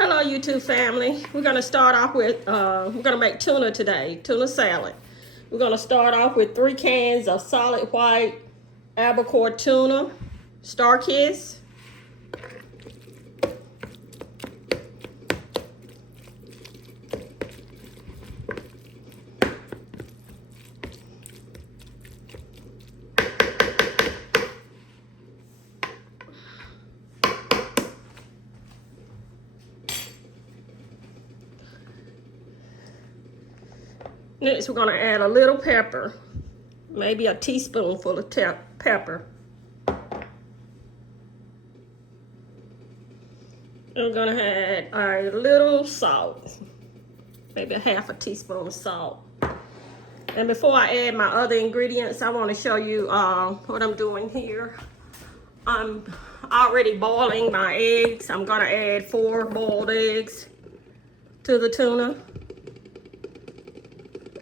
Hello YouTube family. We're going to start off with, we're going to make tuna today, tuna salad. We're going to start off with 3 cans of solid white albacore tuna, Star Kiss. Next, we're going to add a little pepper, maybe a teaspoonful of pepper. We're going to add a little salt, maybe a half a teaspoon of salt. And before I add my other ingredients, I want to show you what I'm doing here. I'm already boiling my eggs. I'm going to add 4 boiled eggs to the tuna.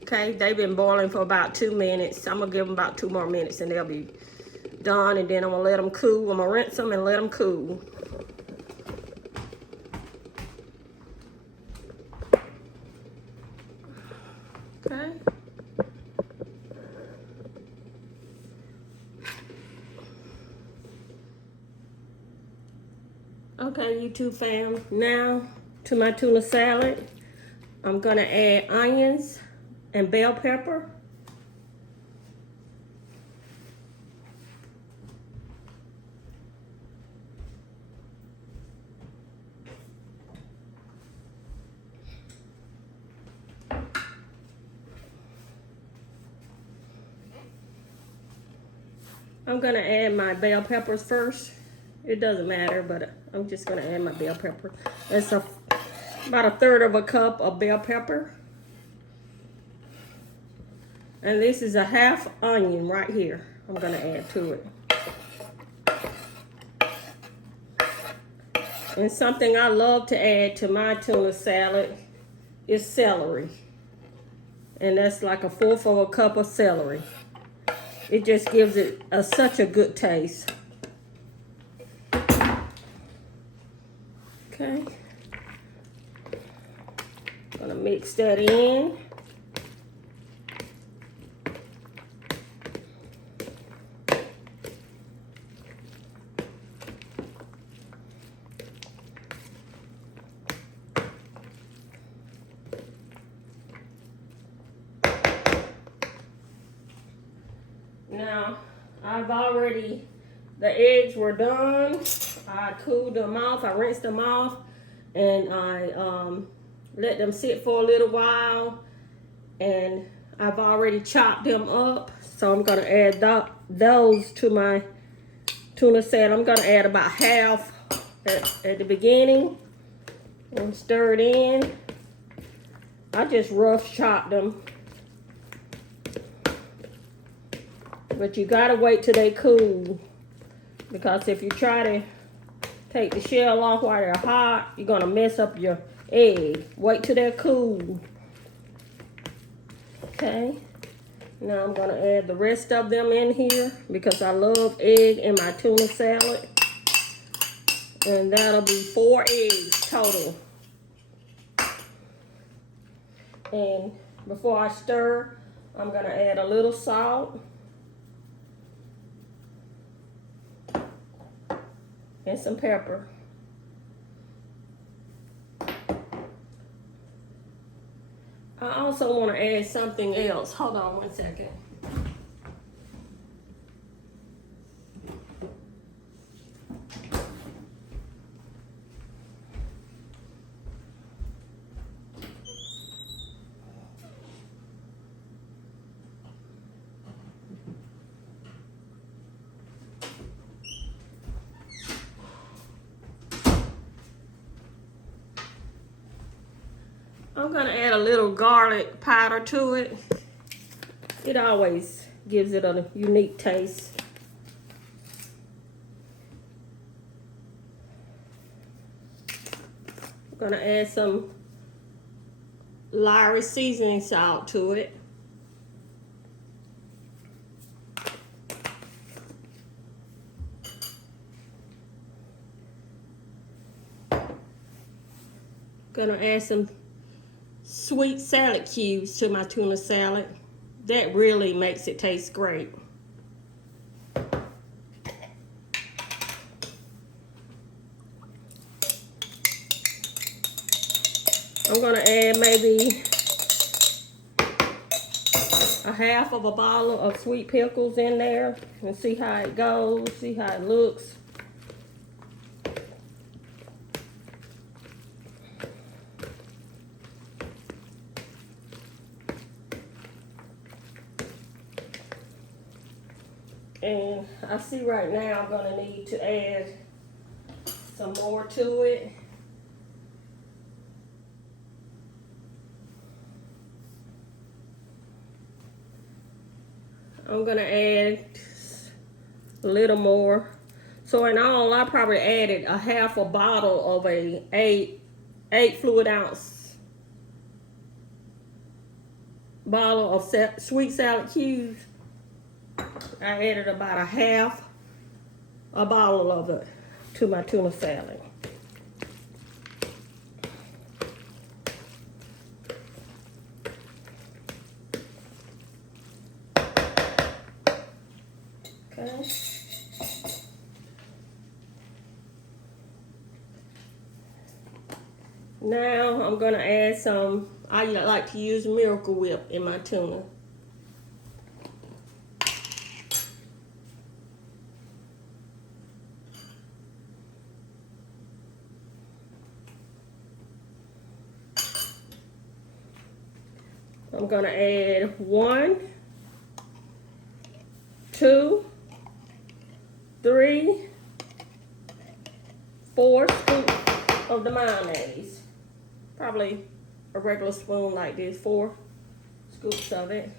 Okay, they've been boiling for about 2 minutes. I'm gonna give them about 2 more minutes and they'll be done, and then I'm gonna let them cool. I'm gonna rinse them and let them cool. Okay. Okay, YouTube fam, now to my tuna salad, I'm gonna add onions and bell pepper. I'm gonna add my bell peppers first. It doesn't matter, but I'm just gonna add my bell pepper. That's about 1/3 of a cup of bell pepper. And this is a half onion right here I'm gonna add to it. And something I love to add to my tuna salad is celery. And that's like 1/4 of a cup of celery. It just gives it such a good taste. Okay. Gonna mix that in. Now, the eggs were done. I cooled them off, I rinsed them off, and I let them sit for a little while. And I've already chopped them up, so I'm gonna add those to my tuna salad. I'm gonna add about half at the beginning and stir it in. I just rough chopped them. But you gotta wait till they cool, because if you try to take the shell off while they're hot, you're gonna mess up your egg. Wait till they're cool. Okay, now I'm gonna add the rest of them in here because I love egg in my tuna salad. And that'll be 4 eggs total. And before I stir, I'm gonna add a little salt. And some pepper. I also want to add something else. Hold on 1 second. I'm gonna add a little garlic powder to it. It always gives it a unique taste. I'm gonna add some Lowry seasoning salt to it. Gonna add some sweet salad cubes to my tuna salad. That really makes it taste great. I'm gonna add maybe a half of a bottle of sweet pickles in there and see how it goes, see how it looks. And I see right now I'm gonna need to add some more to it. I'm gonna add a little more. So in all, I probably added a half a bottle of a eight fluid ounce bottle of sweet salad cubes. I added about a half a bottle of it to my tuna salad. Okay. Now I'm gonna add some, I like to use Miracle Whip in my tuna. I'm gonna add 1, 2, 3, 4 scoops of the mayonnaise. Probably a regular spoon like this, 4 scoops of it.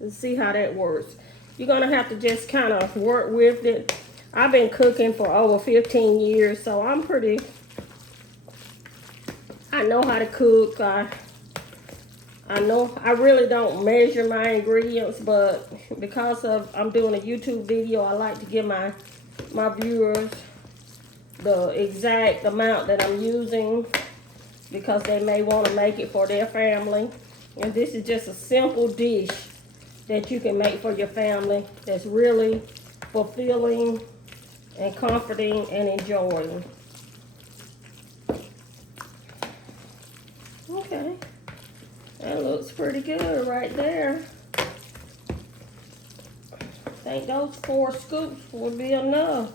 Let's see how that works. You're gonna have to just kind of work with it. I've been cooking for over 15 years, so I know how to cook. I know I really don't measure my ingredients, but because I'm doing a YouTube video, I like to give my viewers the exact amount that I'm using because they may want to make it for their family. And this is just a simple dish that you can make for your family that's really fulfilling and comforting and enjoying. Okay. That looks pretty good right there. I think those 4 scoops will be enough.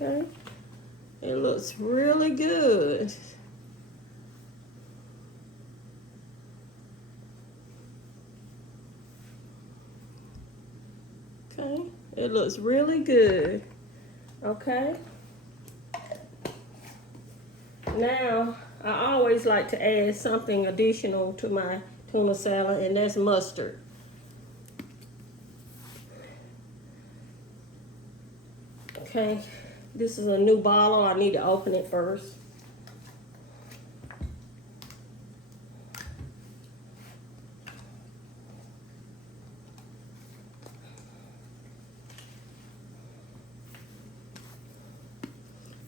Okay. It looks really good. Okay. It looks really good. Okay. Now, I always like to add something additional to my tuna salad, and that's mustard. Okay, this is a new bottle. I need to open it first.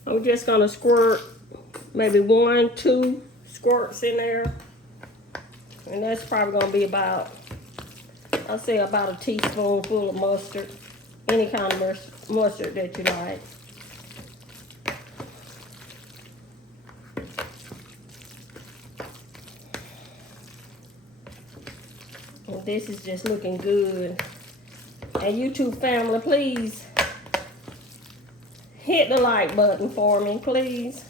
I'm just gonna squirt maybe 1, 2 squirts in there. And that's probably gonna be about, I'll say about a teaspoonful of mustard. Any kind of mustard that you like. And this is just looking good. And YouTube family, please hit the like button for me, please.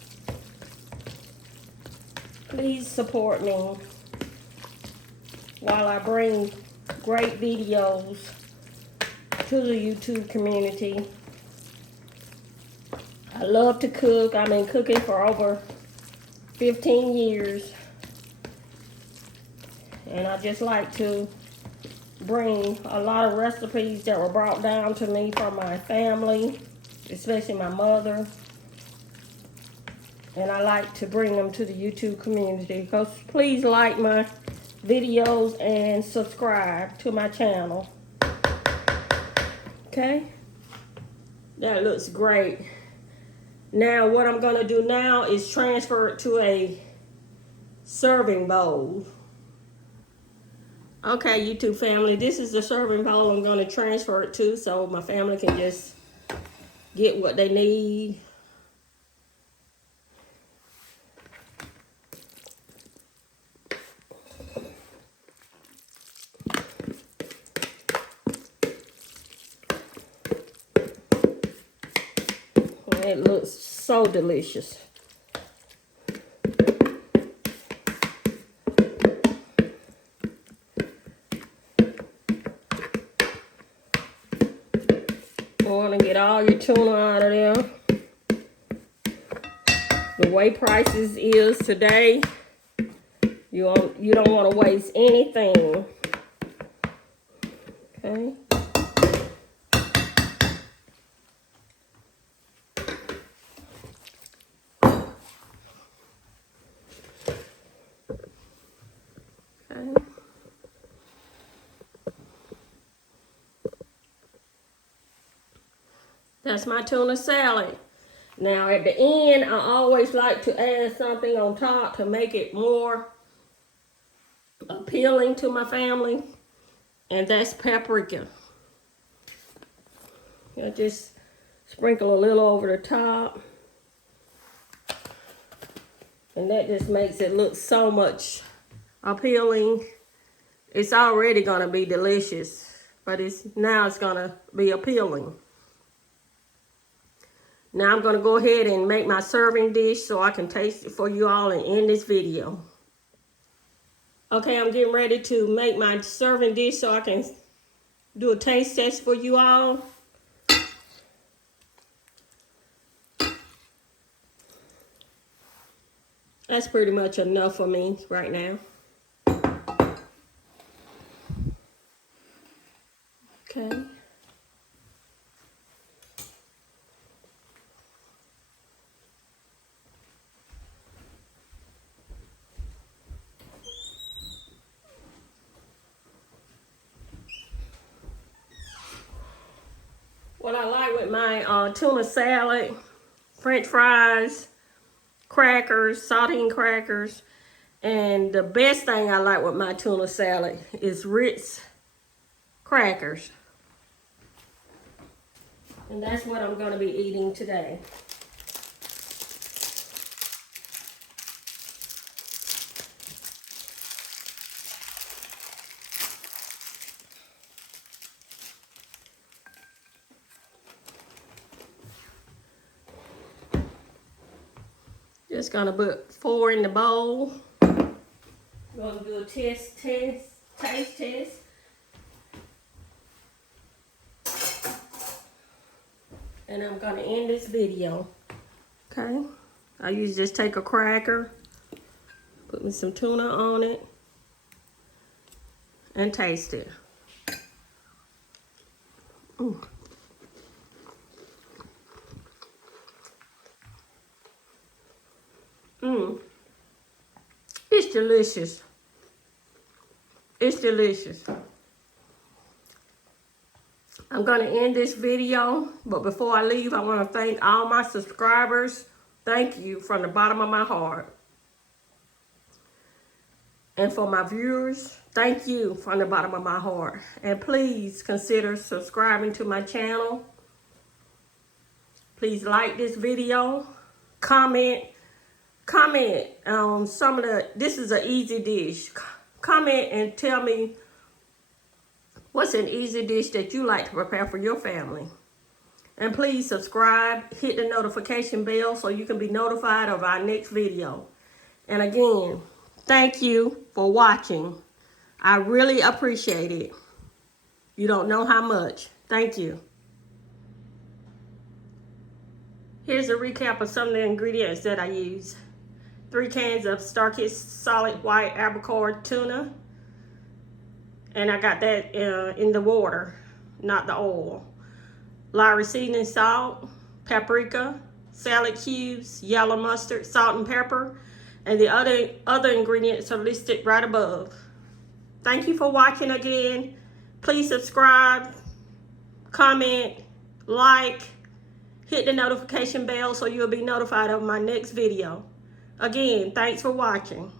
Please support me while I bring great videos to the YouTube community. I love to cook. I've been cooking for over 15 years. And I just like to bring a lot of recipes that were brought down to me from my family, especially my mother. And I like to bring them to the YouTube community. So please like my videos and subscribe to my channel. Okay? That looks great. Now what I'm going to do now is transfer it to a serving bowl. Okay, YouTube family, this is the serving bowl I'm going to transfer it to so my family can just get what they need. It looks so delicious. You want to get all your tuna out of there. The way prices is today, you don't want to waste anything. Okay. Okay. That's my tuna salad. Now at the end, I always like to add something on top to make it more appealing to my family, and that's paprika. I just sprinkle a little over the top, and that just makes it look so much appealing. It's already gonna be delicious, but now it's gonna be appealing. Now I'm gonna go ahead and make my serving dish so I can taste it for you all and end this video. Okay, I'm getting ready to make my serving dish so I can do a taste test for you all. That's pretty much enough for me right now. Okay. What I like with my tuna salad, French fries, crackers, saltine crackers, and the best thing I like with my tuna salad is Ritz crackers. And that's what I'm going to be eating today. Just gonna put 4 in the bowl. Gonna do a taste test. And I'm gonna end this video. Okay. I usually just take a cracker, put me some tuna on it, and taste it. Ooh. It's delicious. It's delicious. I'm going to end this video, but before I leave, I want to thank all my subscribers. Thank you from the bottom of my heart. And for my viewers, thank you from the bottom of my heart. And please consider subscribing to my channel. Please like this video, comment some of this is an easy dish. Comment and tell me what's an easy dish that you like to prepare for your family. And please subscribe, hit the notification bell so you can be notified of our next video. And again, thank you for watching. I really appreciate it. You don't know how much. Thank you. Here's a recap of some of the ingredients that I use. 3 cans of Star-Kissed solid white albacore tuna. And I got that in the water, not the oil. Lowry seasoning salt, paprika, salad cubes, yellow mustard, salt and pepper. And the other ingredients are listed right above. Thank you for watching again. Please subscribe, comment, like, hit the notification bell so you'll be notified of my next video. Again, thanks for watching.